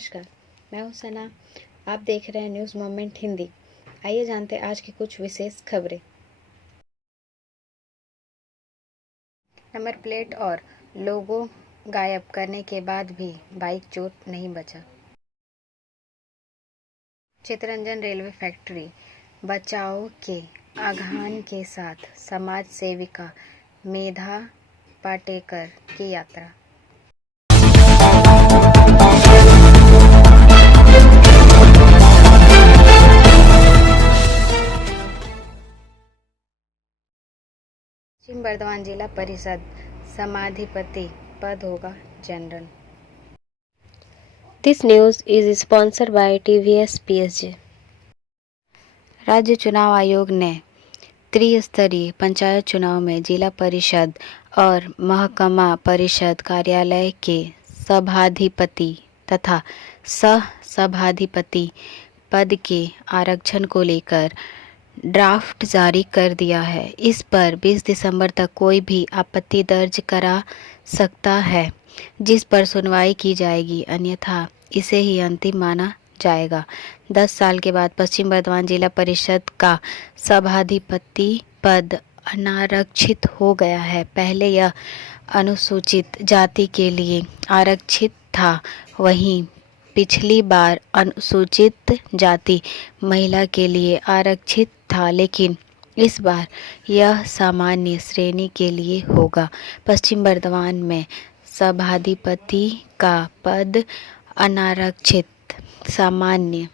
नमस्कार, मैं हूं सना। आप देख रहे हैं न्यूज़ मोमेंट हिंदी। आइए जानते हैं आज की कुछ विशेष खबरें। नंबर प्लेट और लोगो गायब करने के बाद भी बाइक चोट नहीं बचा। चितरंजन रेलवे फैक्ट्री बचाओ के आह्वान के साथ समाज सेविका मेधा पाटेकर की यात्रा। पश्चिम बर्धमान जिला परिषद समाधिपति पद होगा general. This news is sponsored bye TVS PSG। राज्य चुनाव आयोग ने त्रिस्तरीय पंचायत चुनाव में जिला परिषद और महकमा परिषद कार्यालय के सभाधिपति तथा सह सभाधिपति पद के आरक्षण को लेकर ड्राफ्ट जारी कर दिया है। इस पर 20 दिसंबर तक कोई भी आपत्ति दर्ज करा सकता है, जिस पर सुनवाई की जाएगी, अन्यथा इसे ही अंतिम माना जाएगा। 10 साल के बाद पश्चिम बर्धमान जिला परिषद का सभाधिपति पद अनारक्षित हो गया है। पहले यह अनुसूचित जाति के लिए आरक्षित था, वहीं पिछली बार अनुसूचित जाति महिला के लिए आरक्षित था, लेकिन इस बार यह सामान्य श्रेणी के लिए होगा। पश्चिम बर्धमान में सभाधिपति का पद अनारक्षित सामान्य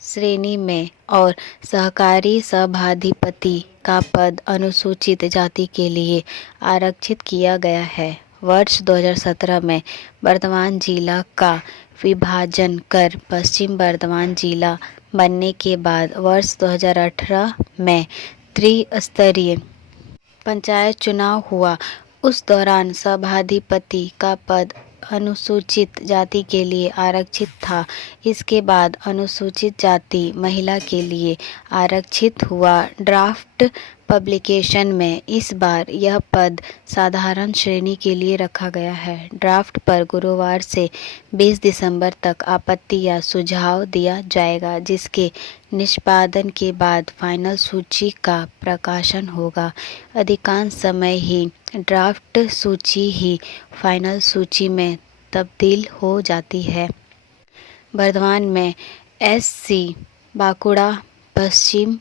श्रेणी में और सहकारी सभाधिपति का पद अनुसूचित जाति के लिए आरक्षित किया गया है। वर्ष 2017 में बर्धमान जिला का विभाजन कर पश्चिम बर्धमान जिला बनने के बाद वर्ष 2018 में त्रिस्तरीय पंचायत चुनाव हुआ। उस दौरान सभाधिपति का पद अनुसूचित जाति के लिए आरक्षित था। इसके बाद अनुसूचित जाति महिला के लिए आरक्षित हुआ। ड्राफ्ट पब्लिकेशन में इस बार यह पद साधारण श्रेणी के लिए रखा गया है। ड्राफ्ट पर गुरुवार से 20 दिसंबर तक आपत्ति या सुझाव दिया जाएगा, जिसके निष्पादन के बाद फाइनल सूची का प्रकाशन होगा। अधिकांश समय ही ड्राफ्ट सूची ही फाइनल सूची में तब्दील हो जाती है। बर्धमान में SC बांकुड़ा पश्चिम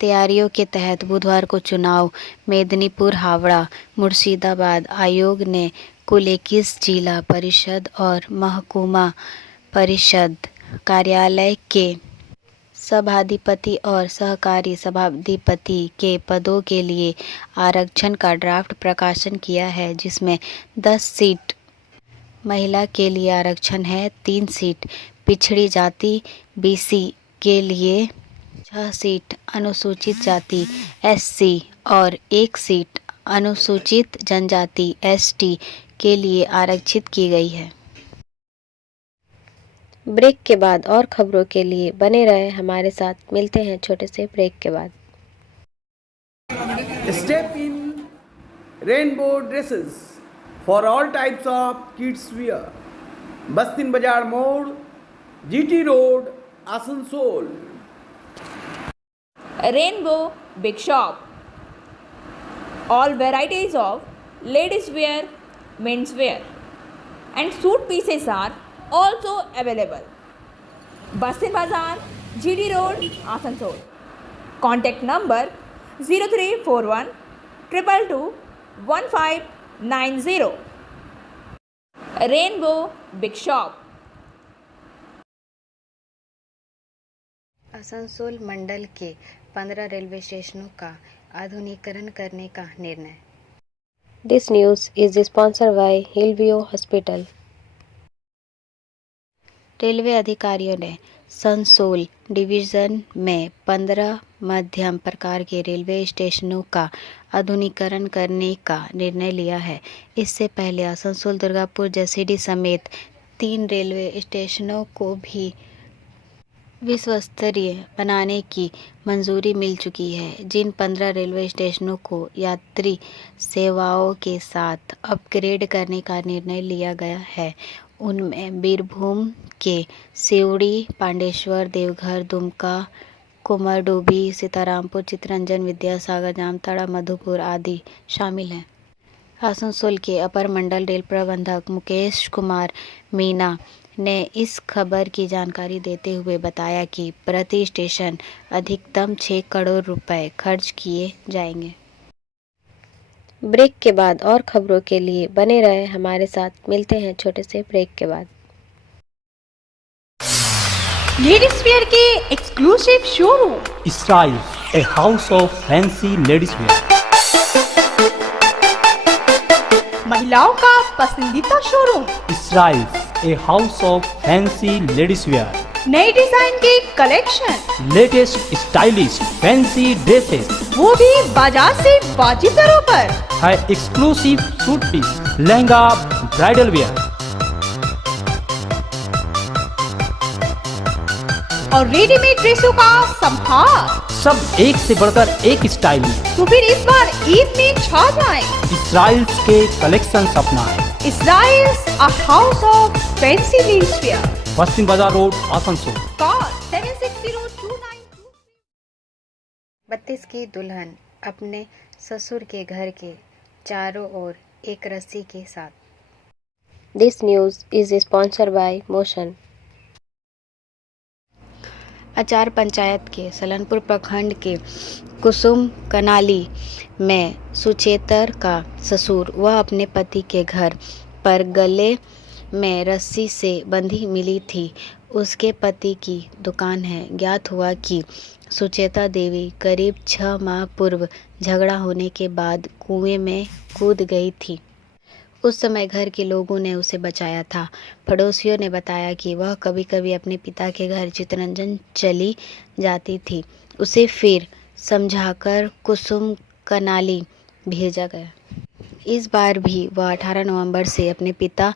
तैयारियों के तहत बुधवार को चुनाव। मेदिनीपुर, हावड़ा, मुर्शिदाबाद आयोग ने कुल 21 जिला परिषद और महकुमा परिषद कार्यालय के सभाधिपति और सहकारी सभाधिपति के पदों के लिए आरक्षण का ड्राफ्ट प्रकाशन किया है, जिसमें 10 सीट महिला के लिए आरक्षण है, 3 सीट पिछड़ी जाति BC के लिए, 6 सीट अनुसूचित जाति SC और 1 सीट अनुसूचित जनजाति ST के लिए आरक्षित की गई है। ब्रेक के बाद और खबरों के लिए बने रहे हमारे साथ। मिलते हैं छोटे से ब्रेक के बाद। Step in rainbow dresses for all types of kids wear. Bastin Bazaar Mode, GT Road, Asansol. Rainbow Big Shop. All varieties of ladies wear, men's wear and suit pieces are also available. Bastin Bazaar, GT Road, Asansol. Contact number 0341 222 1590. Rainbow Big Shop. Asansol मंडल के 15 railway स्टेशनों का आधुनिकीकरण करने का निर्णय। This news is sponsored bye Hillview hospital. Railway अधिकारियों ने संसोल division में 15 मध्यम प्रकार के रेलवे स्टेशनों का आधुनिकीकरण करने का निर्णय लिया है। इससे पहले आसनसोल, दुर्गापुर, जसीडीह समेत 3 रेलवे स्टेशनों को भी विश्व स्तरीय बनाने की मंजूरी मिल चुकी है। जिन 15 रेलवे स्टेशनों को यात्री सेवाओं के साथ अपग्रेड करने का निर्णय लिया गया है, उनमें बीरभूम के सिवड़ी, पांडेश्वर, देवघर, दुमका, कुमारडूबी, सीतारामपुर, चितरंजन, विद्यासागर, जामताड़ा, मधुपुर आदि शामिल हैं। आसनसोल के अपर मंडल रेल प्रबंधक मुकेश कुमार मीना ने इस खबर की जानकारी देते हुए बताया कि प्रति स्टेशन अधिकतम 6 करोड़ रुपए खर्च किए जाएंगे। ब्रेक के बाद और खबरों के लिए बने रहे हमारे साथ। मिलते हैं छोटे से ब्रेक के बाद। लेडीज वेयर के exclusive showroom Style, a house of fancy ladies wear. महिलाओं का पसंदीदा showroom, Style, a house of fancy ladies wear. नए डिजाइन के collection, Latest stylish fancy dresses. वो भी बाजार से वाजिब दरों पर। है exclusive suit piece, lehenga, bridal wear. और रेडीमेड ड्रेसों का संभार। सब एक से बढ़कर एक स्टाइल में. तो फिर इस बार ईद में छा जाएं। Styles के कलेक्शन अपना है. Styles, a house of fancy ladies wear. पश्चिम बाजार रोड, आसनसोल. Call 7602923। 32 की दुल्हन अपने ससुर के घर के चारों ओर एक रस्सी के साथ। This news is sponsored bye motion. अचार पंचायत के सलनपुर प्रखंड के कुसुम कनाली में सुचेतर का ससुर वह अपने पति के घर पर गले में रस्सी से बंधी मिली थी। उसके पति की दुकान है। ज्ञात हुआ कि सुचेता देवी करीब 6 माह पूर्व झगड़ा होने के बाद कुएं में कूद गई थी। उस समय घर के लोगों ने उसे बचाया था। पड़ोसियों ने बताया कि वह कभी कभी अपने पिता के घर चितरंजन चली जाती थी। उसे फिर समझाकर कुसुम कनाली भेजा गया। इस बार भी वह 18 नवंबर से अपने पिता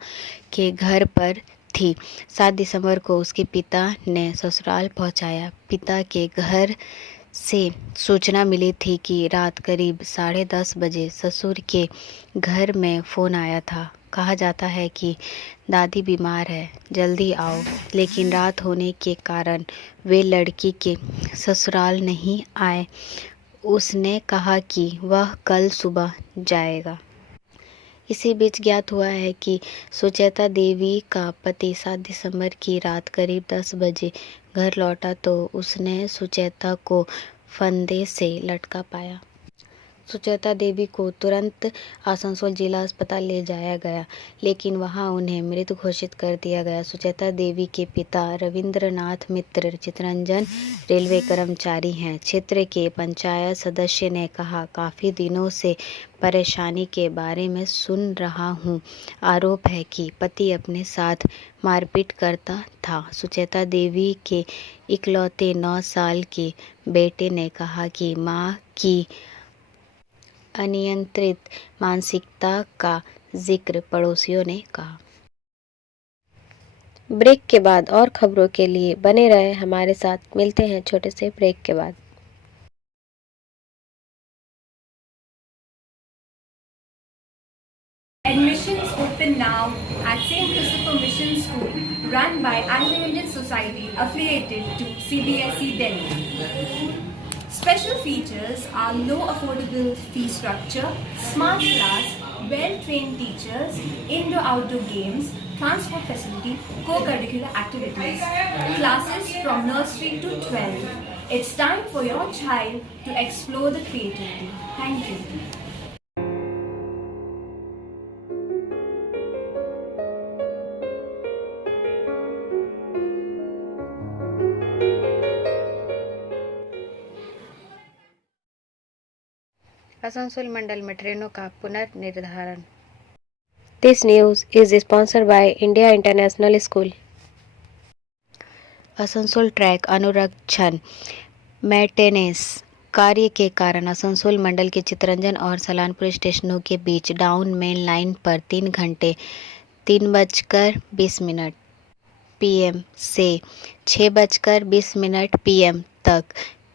के घर पर थी। 7 दिसंबर को उसके पिता ने ससुराल पहुंचाया। पिता के घर से सूचना मिली थी कि रात करीब 10:30 बजे ससुर के घर में फ़ोन आया था। कहा जाता है कि दादी बीमार है, जल्दी आओ। लेकिन रात होने के कारण वे लड़की के ससुराल नहीं आए। उसने कहा कि वह कल सुबह जाएगा। इसी बीच ज्ञात हुआ है कि सुचेता देवी का पति 7 दिसंबर की रात करीब 10 बजे घर लौटा तो उसने सुचेता को फंदे से लटका पाया। सुचेता देवी को तुरंत आसनसोल जिला अस्पताल ले जाया गया, लेकिन वहां उन्हें मृत घोषित कर दिया गया। सुचेता देवी के पिता रविंद्रनाथ मित्र चितरंजन रेलवे कर्मचारी हैं। क्षेत्र के पंचायत सदस्य ने कहा, काफ़ी दिनों से परेशानी के बारे में सुन रहा हूं। आरोप है कि पति अपने साथ मारपीट करता था। सुचेता देवी के इकलौते 9 साल के बेटे ने कहा कि मां की अनियंत्रित मानसिकता का जिक्र पड़ोसियों ने कहा। ब्रेक के बाद और खबरों के लिए बने रहे हमारे साथ। मिलते हैं छोटे से ब्रेक के बाद। Admissions open now at St. Christopher Mission School, run by Anglo-Indian Society affiliated to CBSE Delhi. Special features are low affordable fee structure, smart class, well-trained teachers, indoor-outdoor games, transport facility, co-curricular activities, classes from nursery to 12. It's time for your child to explore the creativity. Thank you. Asansol मंडल में ट्रेनों का पुनर्निर्धारण। This news is sponsored by India International School. Asansol track अनुरक्षण maintenance कार्य के कारण आसनसोल मंडल के चितरंजन और सलानपुर स्टेशनों के बीच डाउन मेन लाइन पर 3 घंटे 3:20 PM से 6:20 PM तक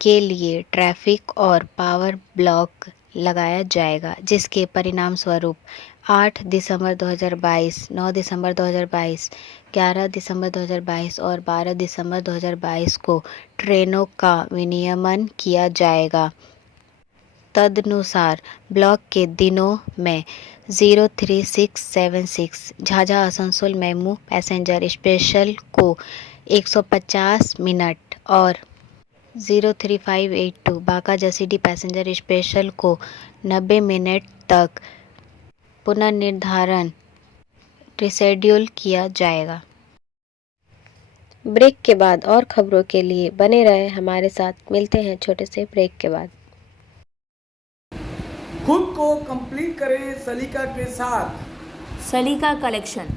के लिए ट्रैफिक और पावर ब्लॉक लगाया जाएगा, जिसके परिणाम स्वरूप 8 दिसंबर 2022, 9 दिसंबर 2022, 11 दिसंबर 2022 और 12 दिसंबर 2022 को ट्रेनों का विनियमन किया जाएगा। तदनुसार ब्लॉक के दिनों में 03676 Jhajha Asansol MEMU passenger special को 150 मिनट और 03582 बांका जसीडीह पैसेंजर स्पेशल को 90 मिनट तक पुनर्निर्धारण रिशेड्यूल किया जाएगा। ब्रेक के बाद और खबरों के लिए बने रहे हमारे साथ। मिलते हैं छोटे से ब्रेक के बाद। खुद को कंप्लीट करें सलीका के साथ। सलीका कलेक्शन।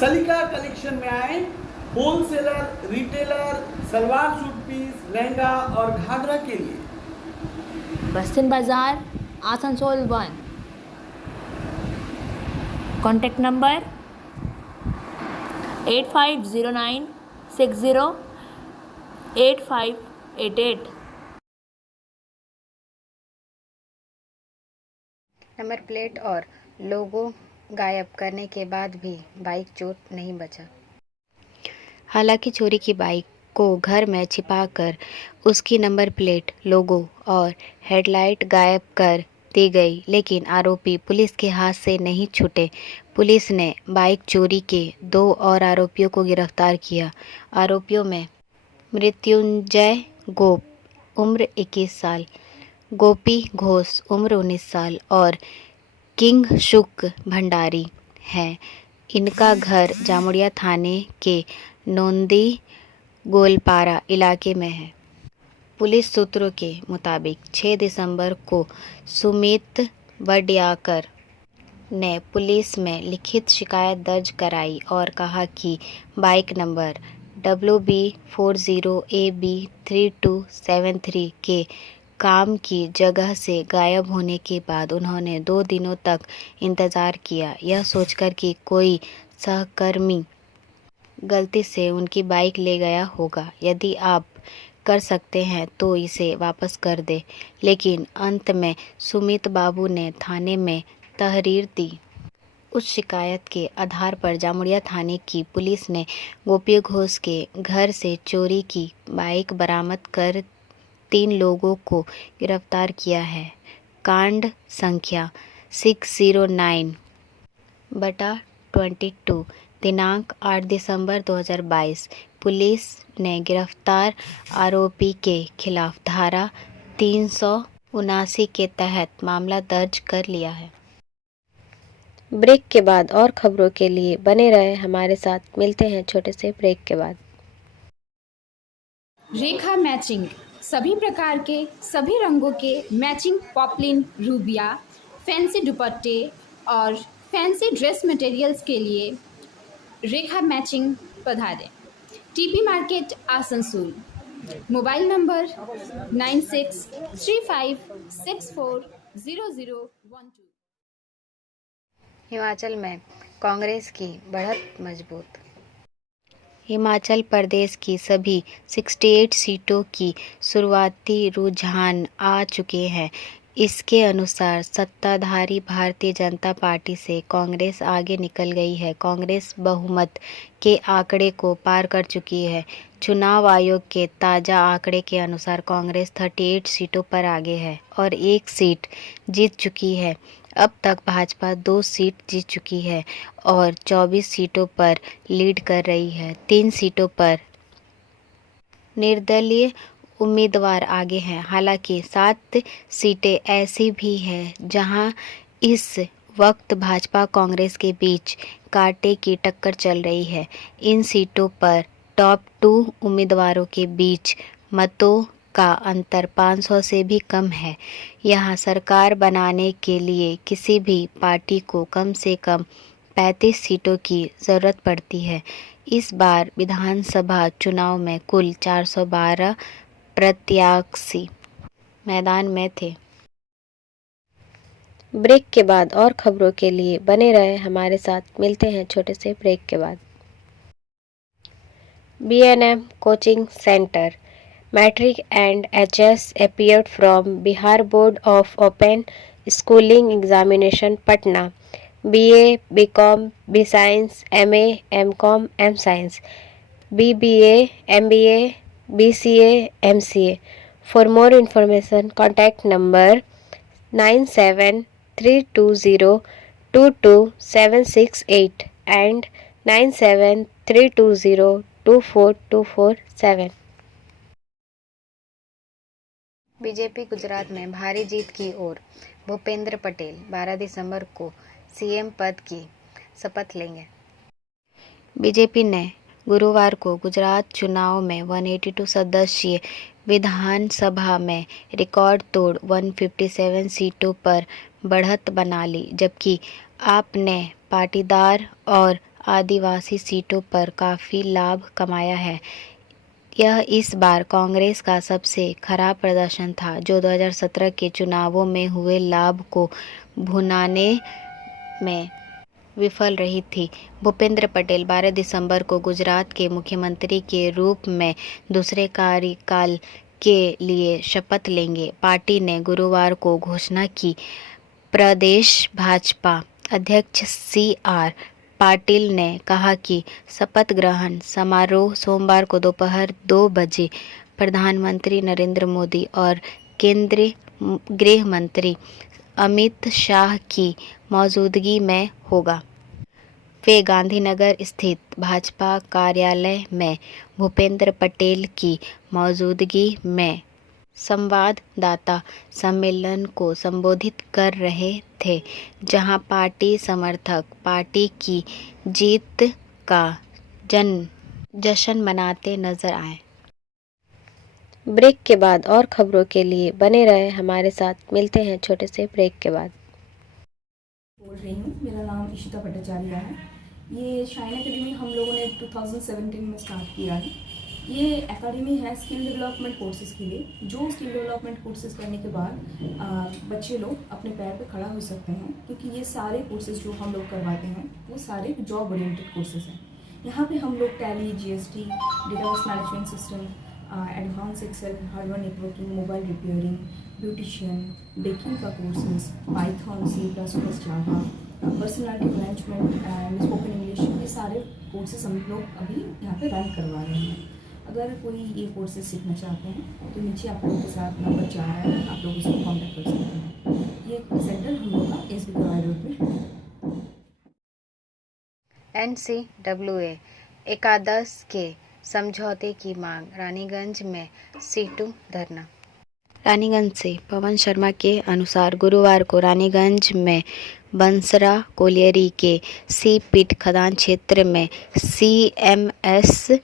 सलीका कलेक्शन में आए wholesaler, retailer, salwar suit piece, lehenga और घाघरा के लिए। Bastin Bazar, Asansol 1। Contact number 8509608588। Number plate और लोगो गायब करने के बाद भी बाइक चोट नहीं बचा। हालांकि चोरी की बाइक को घर में छिपाकर उसकी नंबर प्लेट, लोगो और हेडलाइट गायब कर दी गई, लेकिन आरोपी पुलिस के हाथ से नहीं छूटे। पुलिस ने बाइक चोरी के 2 और आरोपियों को गिरफ्तार किया। आरोपियों में मृत्युंजय गोप उम्र 21 साल, गोपी घोष उम्र 19 साल और किंग शुक भंडारी है। इनका घर जामुड़िया थाने के नोंदी गोलपारा इलाके में है। पुलिस सूत्रों के मुताबिक 6 दिसंबर को सुमित वड्याकर ने पुलिस में लिखित शिकायत दर्ज कराई और कहा कि बाइक नंबर WB40AB3273 के काम की जगह से गायब होने के बाद उन्होंने 2 दिनों तक इंतज़ार किया, यह सोचकर कि कोई सहकर्मी गलती से उनकी बाइक ले गया होगा। यदि आप कर सकते हैं तो इसे वापस कर दें। लेकिन अंत में सुमित बाबू ने थाने में तहरीर दी। उस शिकायत के आधार पर जामुड़िया थाने की पुलिस ने गोपी घोष के घर से चोरी की बाइक बरामद कर 3 लोगों को गिरफ्तार किया है। कांड संख्या 609/22 दिनांक 8 दिसंबर 2022। पुलिस ने गिरफ्तार आरोपी के खिलाफ धारा 379 के तहत मामला दर्ज कर लिया है। ब्रेक के बाद और खबरों के लिए बने रहे हमारे साथ। मिलते हैं छोटे से ब्रेक के बाद। रेखा मैचिंग, सभी प्रकार के सभी रंगों के मैचिंग पॉपलिन, रूबिया, फैंसी दुपट्टे और फैंसी ड्रेस मटेरियल्स के लिए रेखा मैचिंग पधारें। TP market Asansol. Mobile number 9635640012। Himachal में कांग्रेस की बढ़त मजबूत। हिमाचल प्रदेश की सभी 68 सीटों की शुरुआती रुझान आ चुके हैं। इसके अनुसार सत्ताधारी भारतीय जनता पार्टी से कांग्रेस आगे निकल गई है। कांग्रेस बहुमत के आंकड़े को पार कर चुकी है। चुनाव आयोग के ताज़ा आंकड़े के अनुसार कांग्रेस 38 सीटों पर आगे है और 1 सीट जीत चुकी है। अब तक भाजपा 2 सीट जीत चुकी है और 24 सीटों पर लीड कर रही है। 3 सीटों पर निर्दलीय उम्मीदवार आगे हैं। हालांकि 7 सीटें ऐसी भी हैं जहां इस वक्त भाजपा कांग्रेस के बीच कांटे की टक्कर चल रही है। इन सीटों पर टॉप 2 उम्मीदवारों के बीच मतों का अंतर 500 से भी कम है। यहाँ सरकार बनाने के लिए किसी भी पार्टी को कम से कम 35 सीटों की ज़रूरत पड़ती है। इस बार विधानसभा चुनाव में कुल 412 प्रत्याशी मैदान में थे। ब्रेक के बाद और खबरों के लिए बने रहे हमारे साथ। मिलते हैं छोटे से ब्रेक के बाद। B&M coaching centre matric and HS appeared from Bihar Board of Open schooling examination Patna, BA, BCom, B Science, MA, MCom, M Science, BBA, MBA, BCA, MCA. For more information, contact number 9732022768 and 9732024247. BJP Gujarat में भारी जीत की ओर, भूपेंद्र पटेल 12 दिसंबर को CM पद की शपथ लेंगे। BJP ने गुरुवार को गुजरात चुनाव में 182 सदस्यीय विधानसभा में रिकॉर्ड तोड़ 157 सीटों पर बढ़त बना ली, जबकि आप ने पाटीदार और आदिवासी सीटों पर काफ़ी लाभ कमाया है। यह इस बार कांग्रेस का सबसे खराब प्रदर्शन था, जो 2017 के चुनावों में हुए लाभ को भुनाने में विफल रही थी। भूपेंद्र पटेल 12 दिसंबर को गुजरात के मुख्यमंत्री के रूप में दूसरे कार्यकाल के लिए शपथ लेंगे। पार्टी ने गुरुवार को घोषणा की। प्रदेश भाजपा अध्यक्ष CR पाटिल ने कहा कि शपथ ग्रहण समारोह सोमवार को दोपहर 2 बजे प्रधानमंत्री नरेंद्र मोदी और केंद्रीय गृह मंत्री अमित शाह की मौजूदगी में होगा। वे गांधीनगर स्थित भाजपा कार्यालय में भूपेंद्र पटेल की मौजूदगी में संवाददाता सम्मेलन को संबोधित कर रहे थे, जहां पार्टी समर्थक पार्टी की जीत का जश्न मनाते नजर आए। ब्रेक के बाद और खबरों के लिए बने रहे हमारे साथ। मिलते हैं छोटे से ब्रेक के बाद। बोल रही हूँ, मेरा नाम इशिता भट्टाचार्य है। ये शाइन एकेडमी हम लोगों ने 2017 में स्टार्ट किया है। ये एकेडमी है स्किल डेवलपमेंट कोर्सेज़ के लिए, जो स्किल डेवलपमेंट कोर्सेज़ करने के बाद बच्चे लोग अपने पैर पे खड़ा हो सकते हैं, क्योंकि ये सारे कोर्सेज़ जो हम लोग करवाते हैं वो सारे जॉब ओरिएंटेड कोर्सेज़ हैं। यहाँ पे हम लोग tally, GST, database management system, advance excel, hardware networking, mobile repairing, beautician, baking का courses, python, C++, java, personality management and spoken English, ये सारे कोर्सेज हम लोग अभी यहाँ पे रन करवा रहे हैं। अगर कोई ये कोर्सेज सीखना चाहते हैं तो नीचे आप लोगों के साथ नंबर जा रहा है, आप लोग उसको कॉन्टैक्ट कर सकते हैं। ये सेंटर हम लोग का SB कवाई रोड में है। NCWA एकादश के समझौते की मांग, रानीगंज में सीटू धरना। रानीगंज से पवन शर्मा के अनुसार गुरुवार को रानीगंज में बंसरा कोलियरी के C-पिट खदान क्षेत्र में CMSICT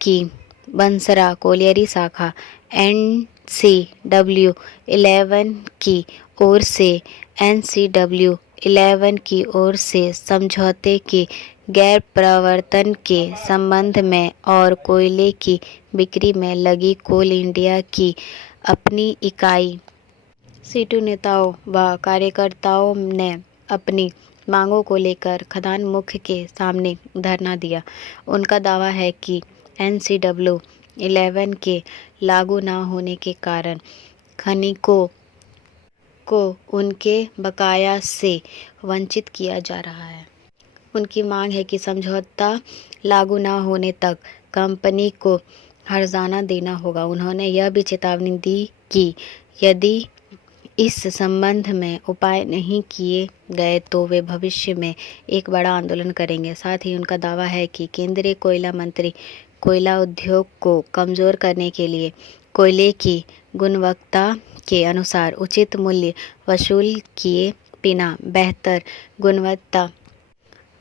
की बंसरा कोलियरी शाखा NCW11 की ओर से NCW11 की ओर से समझौते के गैर प्रवर्तन के संबंध में और कोयले की बिक्री में लगी कोल इंडिया की अपनी इकाई सीटू नेताओं व कार्यकर्ताओं ने अपनी मांगों को लेकर खदान मुख्य के सामने धरना दिया। उनका दावा है कि NCW11 के लागू न होने के कारण खनिकों को उनके बकाया से वंचित किया जा रहा है। उनकी मांग है कि समझौता लागू न होने तक कंपनी को हर्जाना देना होगा। उन्होंने यह भी चेतावनी दी कि यदि इस संबंध में उपाय नहीं किए गए तो वे भविष्य में एक बड़ा आंदोलन करेंगे। साथ ही उनका दावा है कि केंद्रीय कोयला मंत्री कोयला उद्योग को कमज़ोर करने के लिए कोयले की गुणवत्ता के अनुसार उचित मूल्य वसूल किए बिना बेहतर गुणवत्ता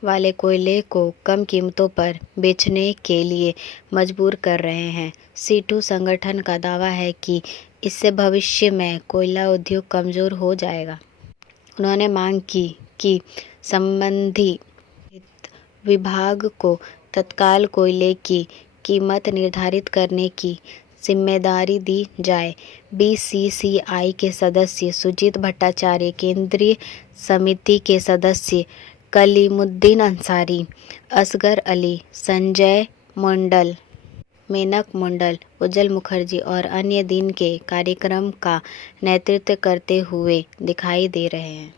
वाले कोयले को कम कीमतों पर बेचने के लिए मजबूर कर रहे हैं। सीटू संगठन का दावा है कि इससे भविष्य में कोयला उद्योग कमज़ोर हो जाएगा। उन्होंने मांग की कि संबंधित विभाग को तत्काल कोयले की कीमत निर्धारित करने की जिम्मेदारी दी जाए। BCCI के सदस्य सुजीत भट्टाचार्य, केंद्रीय समिति के सदस्य कलीमुद्दीन अंसारी, असगर अली, संजय मंडल, मेनक मंडल, उज्जवल मुखर्जी और अन्य दिन के कार्यक्रम का नेतृत्व करते हुए दिखाई दे रहे हैं।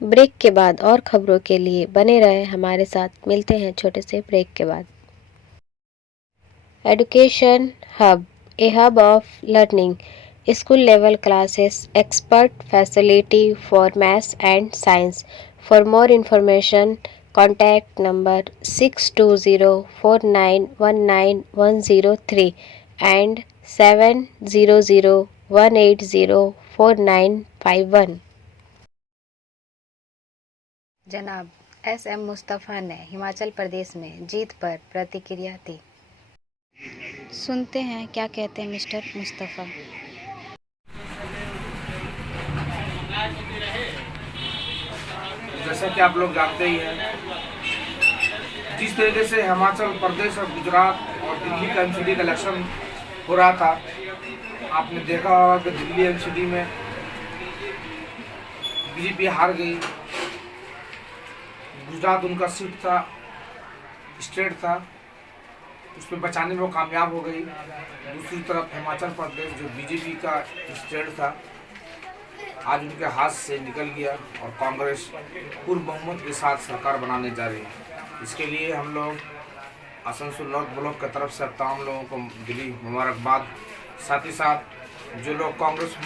ब्रेक के बाद और खबरों के लिए बने रहे हमारे साथ। मिलते हैं छोटे से ब्रेक के बाद। Education hub, A hub of learning, school level classes, expert facility for maths and science. For more information, contact number 6204919 and 700180491। जनाब SM मुस्तफ़ा ने हिमाचल प्रदेश में जीत पर प्रतिक्रिया दी। सुनते हैं क्या कहते हैं मिस्टर मुस्तफ़ा। जैसा कि आप लोग जानते ही हैं, जिस तरीके से हिमाचल प्रदेश और गुजरात और दिल्ली का एमसीडी का इलेक्शन हो रहा था, आपने देखा होगा कि दिल्ली एमसीडी में बीजेपी हार गई। गुजरात उनका सीट था, स्टेट था, उसमें बचाने में वो कामयाब हो गई। दूसरी तरफ हिमाचल प्रदेश जो बीजेपी का स्टेट था, आज उनके हाथ से निकल गया और कांग्रेस पूर्ण बहुमत के साथ सरकार बनाने जा रही है। इसके लिए हम लोग आसनसोल नॉर्थ ब्लॉक की तरफ से तमाम लोगों को दिली मुबारकबाद। साथ ही साथ जो लोग कांग्रेस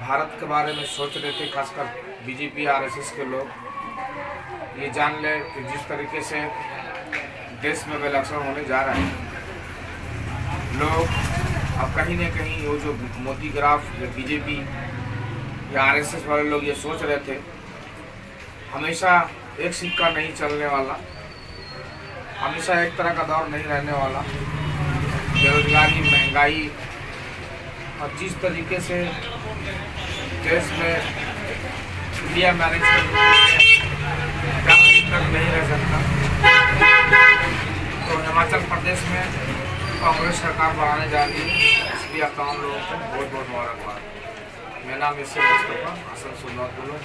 भारत के बारे में सोच रहे थे, खासकर बीजेपी आरएसएस के लोग, ये जान ले कि जिस तरीके से देश में इलेक्शन होने जा रहा है, लोग अब कहीं न कहीं वो जो मोदी ग्राफ या बीजेपी या आरएसएस वाले लोग ये सोच रहे थे, हमेशा एक सिक्का नहीं चलने वाला, हमेशा एक तरह का दौर नहीं रहने वाला। बेरोजगारी, महंगाई और जिस तरीके से देश में इंडिया मैनेज नहीं रह सकता, तो हिमाचल प्रदेश में कांग्रेस सरकार बनाने जा रही है। इसलिए आप तमाम लोगों को बहुत बहुत मुबारकबाद। मेरा नाम SM Mustafa, Asansol north block,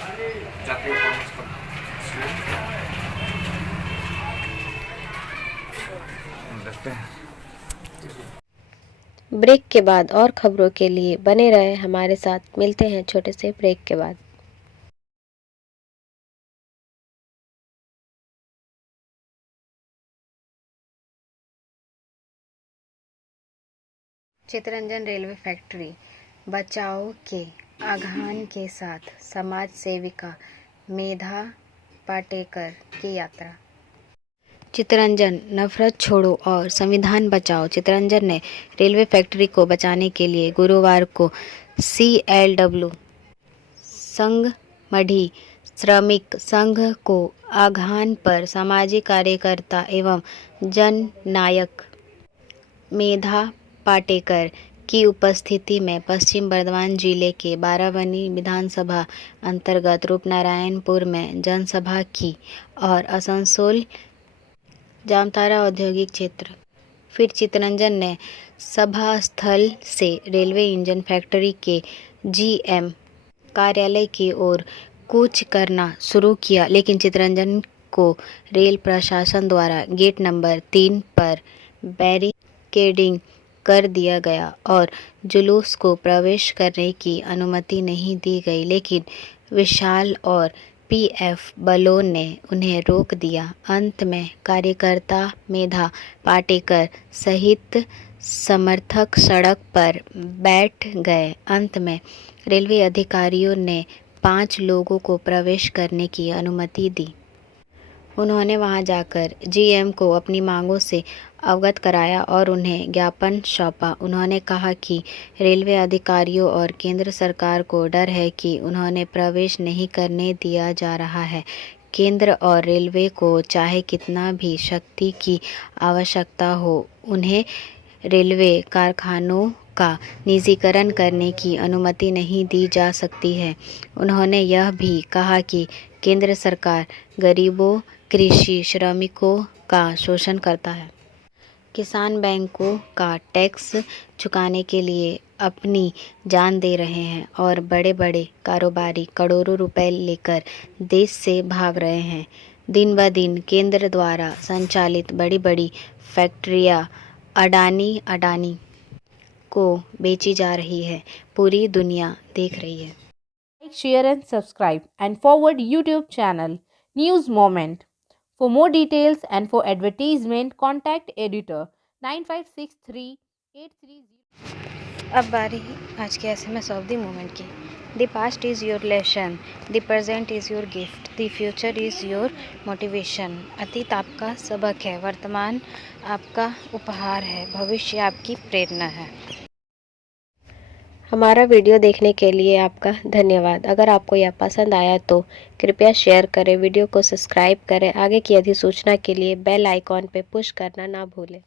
जातीय कांग्रेस का। ब्रेक के बाद और खबरों के लिए बने रहे हमारे साथ। मिलते हैं छोटे से ब्रेक के बाद। चितरंजन रेलवे फैक्ट्री बचाओ के आह्वान के साथ समाज सेविका मेधा पाटेकर की यात्रा। चितरंजन नफरत छोड़ो और संविधान बचाओ। चितरंजन ने रेलवे फैक्ट्री को बचाने के लिए गुरुवार को CLW संघ मढ़ी श्रमिक संघ को आह्वान पर सामाजिक कार्यकर्ता एवं जन नायक मेधा पाटेकर की उपस्थिति में पश्चिम बर्धमान जिले के बाराबनी विधानसभा अंतर्गत रूपनारायणपुर में जनसभा की और आसनसोल जामताड़ा औद्योगिक क्षेत्र। फिर चितरंजन ने सभा स्थल से रेलवे इंजन फैक्ट्री के GM कार्यालय की ओर कूच करना शुरू किया, लेकिन चितरंजन को रेल प्रशासन द्वारा गेट नंबर 3 पर बैरिकेडिंग कर दिया गया और जुलूस को प्रवेश करने की अनुमति नहीं दी गई, लेकिन विशाल और PF बलों ने उन्हें रोक दिया। अंत में कार्यकर्ता मेधा पाटेकर सहित समर्थक सड़क पर बैठ गए। अंत में रेलवे अधिकारियों ने 5 लोगों को प्रवेश करने की अनुमति दी। उन्होंने वहां जाकर GM को अपनी मांगों से अवगत कराया और उन्हें ज्ञापन सौंपा। उन्होंने कहा कि रेलवे अधिकारियों और केंद्र सरकार को डर है कि उन्हें प्रवेश नहीं करने दिया जा रहा है। केंद्र और रेलवे को चाहे कितना भी शक्ति की आवश्यकता हो, उन्हें रेलवे कारखानों का निजीकरण करने की अनुमति नहीं दी जा सकती है। उन्होंने यह भी कहा कि केंद्र सरकार गरीबों, कृषि श्रमिकों का शोषण करता है। किसान बैंकों का टैक्स चुकाने के लिए अपनी जान दे रहे हैं और बड़े बड़े कारोबारी करोड़ों रुपए लेकर देश से भाग रहे हैं। दिन ब दिन केंद्र द्वारा संचालित बड़ी बड़ी फैक्ट्रियाँ अडानी को बेची जा रही है। पूरी दुनिया देख रही है। Like, share and subscribe and forward YouTube channel News Moment. For more details and for advertisement, contact editor 956383. अब बारी आज के SMS ऑफ द मोमेंट की। The past is your lesson, the present is your gift, the future is your motivation. अतीत आपका सबक है, वर्तमान आपका उपहार है, भविष्य आपकी प्रेरणा है। हमारा वीडियो देखने के लिए आपका धन्यवाद। अगर आपको यह पसंद आया तो कृपया शेयर करें, वीडियो को सब्सक्राइब करें। आगे की अधिसूचना के लिए बेल आइकॉन पर पुश करना ना भूलें।